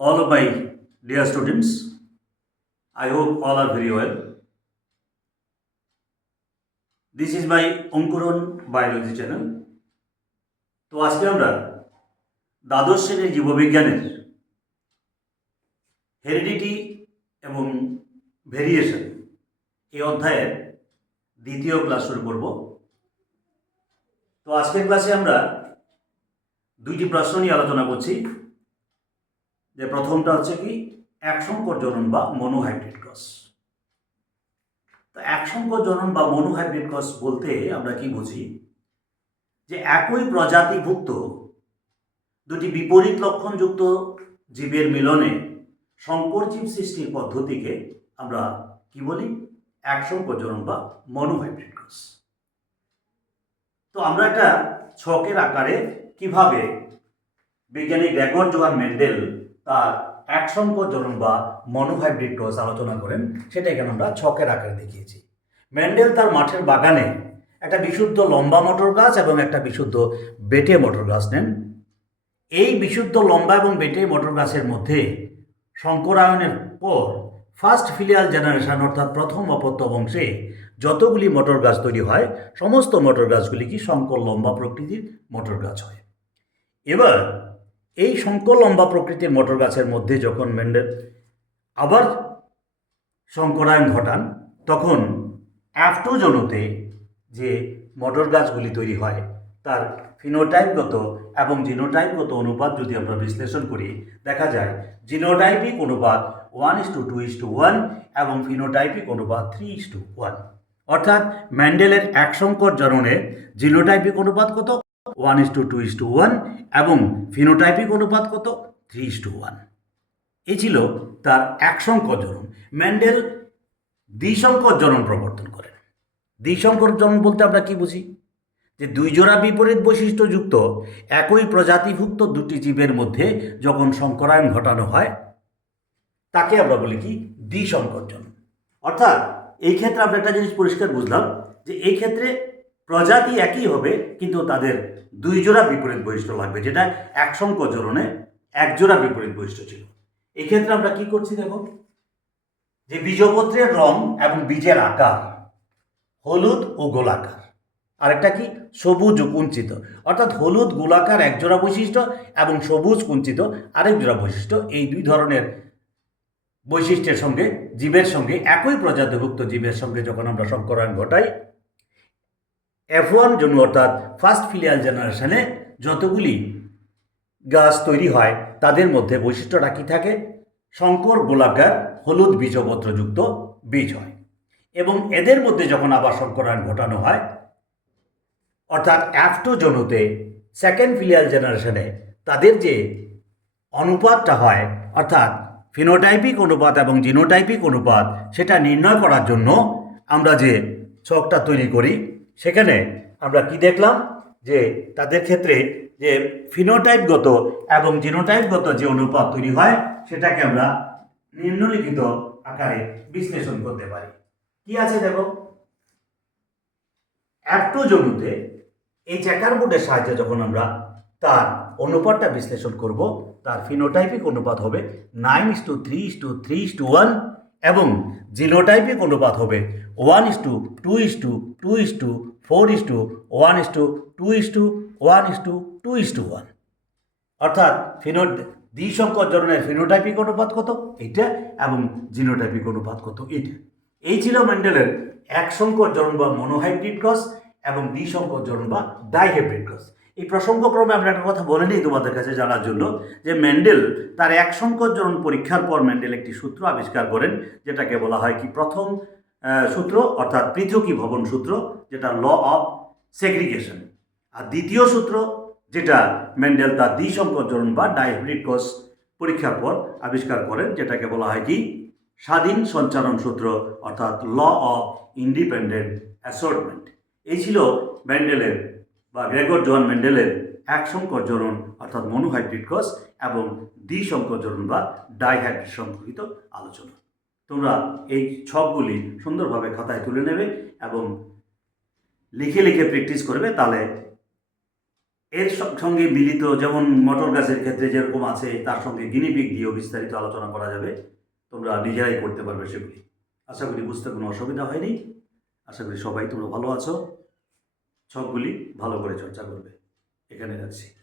All of my dear students, I hope all are very well. This is my Ankuran biology channel. তো আজকে আমরা দ্বাদশ শ্রেণীর জীববিজ্ঞানের হেরিডিটি এবং ভেরিয়েশন এই অধ্যায়ের দ্বিতীয় ক্লাস শুরু করব। তো আজকের ক্লাসে আমরা দুইটি প্রশ্ন নিয়ে আলোচনা করছি। যে প্রথমটা হচ্ছে কি একসংকর জনন বা মনোহাইব্রিড ক্রস। তো একসংকর জনন বা মনোহাইব্রিড ক্রস বলতে আমরা কি বুঝি, যে একই প্রজাতিভুক্ত দুটি বিপরীত লক্ষণযুক্ত জীবের মিলনে সংকর জীব সৃষ্টির পদ্ধতিকে আমরা কি বলি, একসংকর জনন বা মনোহাইব্রিড ক্রস। তো আমরা একটা ছকের আকারে কিভাবে বিজ্ঞানী গ্রেগর জোহান মেন্ডেল তার একসংকর জনন বা মনোহাইব্রিড ক্রস আলোচনা করেন, সেটা এখানে আমরা ছকের আকারে দেখিয়েছি। মেন্ডেল তার মাঠের বাগানে একটা বিশুদ্ধ লম্বা মটর গাছ এবং একটা বিশুদ্ধ বেটে মটর গাছ নেন। এই বিশুদ্ধ লম্বা এবং বেটে মটর গাছের মধ্যে সংকরায়নের পর ফার্স্ট ফিলিয়াল জেনারেশন অর্থাৎ প্রথম অপত্য বংশে যতগুলি মটর গাছ তৈরি হয়, সমস্ত মটর গাছগুলি কি সংকর লম্বা প্রকৃতির মটর গাছ হয়। এবার এই সংকর লম্বা প্রকৃতির মটর গাছের মধ্যে যখন মেন্ডেল আবার সংকরায়ন ঘটান, তখন F2 জনুতে যে মটর গাছগুলি তৈরি হয় তার ফিনোটাইপগত এবং জিনোটাইপগত অনুপাত যদি আমরা বিশ্লেষণ করি, দেখা যায় জিনোটাইপিক অনুপাত 1:2:1 এবং ফিনোটাইপিক অনুপাত 3:1। অর্থাৎ মেন্ডেলের একসংকর জননে জিনোটাইপিক অনুপাত কত, 1:2:1 এবং ফিনোটাইপিক অনুপাত কত, 3:1। এই ছিল তার একসংকর জনন। মেন্ডেল দ্বিসংকর জনন প্রবর্তন করেন। দ্বিসংকর জনন বলতে আমরা কি বুঝি, যে দুই জোড়া বিপরীত বৈশিষ্ট্যযুক্ত একই প্রজাতিভুক্ত দুটি জীবের মধ্যে যখন সংকরায়ন ঘটানো হয় তাকে আমরা বলি কি দ্বিসংকর জনন। অর্থাৎ এই ক্ষেত্রে আমরা একটা জিনিস পরিষ্কার বুঝলাম, যে এই ক্ষেত্রে প্রজাতি একই হবে কিন্তু তাদের দুই জোড়া বিপরীত বৈশিষ্ট্য লাগবে, যেটা একসংকর জননে এক জোড়া বিপরীত বৈশিষ্ট্য ছিল। এই ক্ষেত্রে আমরা কি করছি দেখো, যে বীজপত্রের রং এবং বীজের আকার হলুদ ও গোলাকার, আরেকটা কি সবুজ ও কুঞ্চিত। অর্থাৎ হলুদ গোলাকার এক জোড়া বৈশিষ্ট্য এবং সবুজ কুঞ্চিত আরেক জোড়া বৈশিষ্ট্য, এই দুই ধরনের বৈশিষ্ট্যের সঙ্গে জীবের সঙ্গে একই প্রজাতিভুক্ত জীবের সঙ্গে যখন আমরা সংকরায়ন ঘটাই, F1 জন্ম অর্থাৎ ফার্স্ট ফিলিয়াল জেনারেশনে যতগুলি গাছ তৈরি হয় তাদের মধ্যে বৈশিষ্ট্যটা কি থাকে, সংকর গোলাকার হলুদ বীজপত্রযুক্ত বীজ হয়। এবং এদের মধ্যে যখন আবার সংকরায়ন ঘটানো হয়, অর্থাৎ F2 জনুতে সেকেন্ড ফিলিয়াল জেনারেশনে তাদের যে অনুপাতটা হয়, অর্থাৎ ফিনোটাইপিক অনুপাত এবং জিনোটাইপিক অনুপাত, সেটা নির্ণয় করার জন্য আমরা যে ছকটা তৈরি করি, সেখানে আমরা কি দেখলাম, যে তাদের ক্ষেত্রে যে ফিনোটাইপগত এবং জিনোটাইপগত যে অনুপাত তৈরি হয় সেটাকে আমরা নিম্নলিখিত আকারে বিশ্লেষণ করতে পারি। কি আছে দেখো, F2 জনুতে এই চেকার বোর্ডের সাহায্যে যখন আমরা তার অনুপাতটা বিশ্লেষণ করব, তার ফিনোটাইপিক অনুপাত হবে 9:3:3:1 এবং জিনোটাইপিক অনুপাত হবে 1:2:2:4:1:1:2:1:2:1। অর্থাৎ দ্বিসংকর জননের ফিনোটাইপিক অনুপাত কত, এইটা, এবং জিনোটাইপিক অনুপাত কত, এইটা। এই ছিল মেন্ডেলের একসংকর জনন বা মনোহাইব্রিড ক্রস এবং দ্বিসংকর জনন বা ডাইহাইব্রিড ক্রস। এই প্রসঙ্গক্রমে আমরা একটা কথা বলে নিই তোমাদের কাছে জানার জন্য, যে মেন্ডেল তার একসংকর জনন পরীক্ষার পর মেন্ডেল একটি সূত্র আবিষ্কার করেন, যেটাকে বলা হয় কি প্রথম সূত্র অর্থাৎ পৃথকীভবন সূত্র, যেটা ল অফ সেগ্রিগেশন। আর দ্বিতীয় সূত্র যেটা মেন্ডেল তার দ্বিসংকর জনন বা ডাইহাইব্রিড ক্রস পরীক্ষার পর আবিষ্কার করেন, যেটাকে বলা হয় কি স্বাধীন সঞ্চারণ সূত্র অর্থাৎ ল অফ ইন্ডিপেন্ডেন্ট অ্যাসর্টমেন্ট। এই ছিল মেন্ডেলের বা গ্রেগর জোহান মেন্ডেলের একসংকর জনন অর্থাৎ মনোহাইব্রিড ক্রস এবং দ্বিসংকর জনন বা ডাইহাইব্রিড সম্পর্কিত আলোচনা। তোমরা এই ছকগুলি সুন্দরভাবে খাতায় তুলে নেবে এবং লিখে লিখে প্র্যাকটিস করবে, তাহলে এর সঙ্গে মিলিত যেমন মটর গাছের ক্ষেত্রে যেরকম আছে, তার সঙ্গে গিনিপিগ দিয়েও বিস্তারিত আলোচনা করা যাবে। তোমরা নিজেরাই করতে পারবে সেগুলি। আশা করি বুঝতে কোনো অসুবিধা হয়নি। আশা করি সবাই তোমরা ভালো আছো। ছকগুলি ভালো করে চর্চা করবে। এখানে রাখছি।